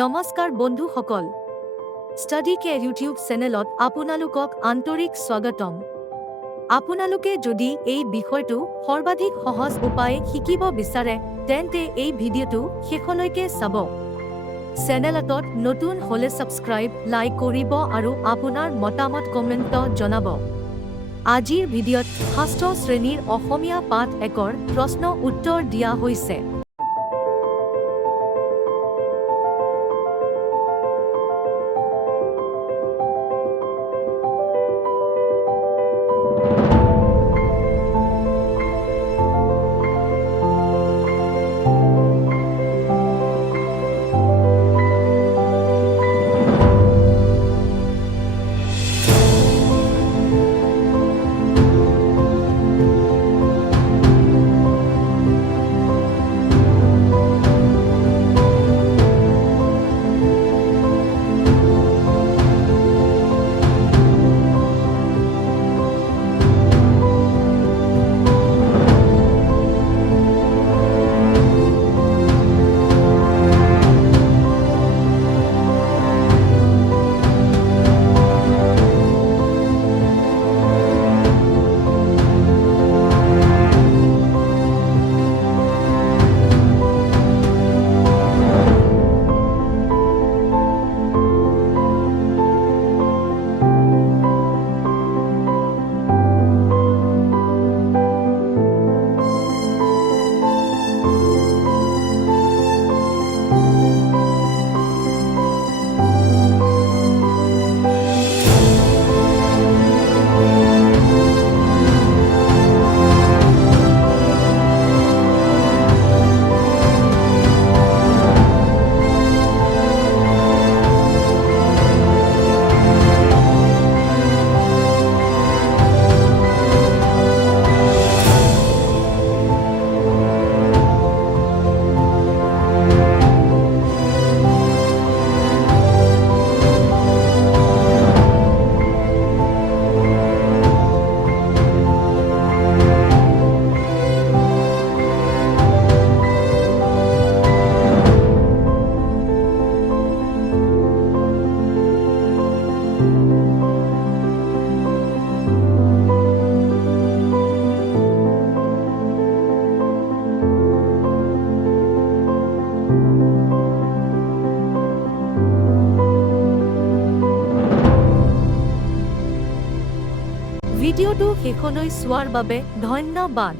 নমস্কাৰ বন্ধুসকল, study care YouTube চেনেলত আপোনালোকক আন্তৰিক স্বাগতম। আপোনালোকে যদি এই বিষয়টো সৰ্বাধিক সহজ উপায়ে শিকিব বিচাৰে তেন্তে এই ভিডিঅ'টো শেষলৈকে চাব। চেনেলটোত নতুন হ'লে সাবস্ক্ৰাইব, লাইক কৰিব আৰু আপোনাৰ মতামত কমেণ্ট জনাব। আজিৰ ভিডিঅ'ত ষষ্ঠ শ্ৰেণীৰ অসমীয়া পাঠ 1ৰ প্ৰশ্ন উত্তৰ দিয়া হৈছে। ভিডিঅ'টো শেষলৈ চোৱাৰ বাবে ধন্যবাদ।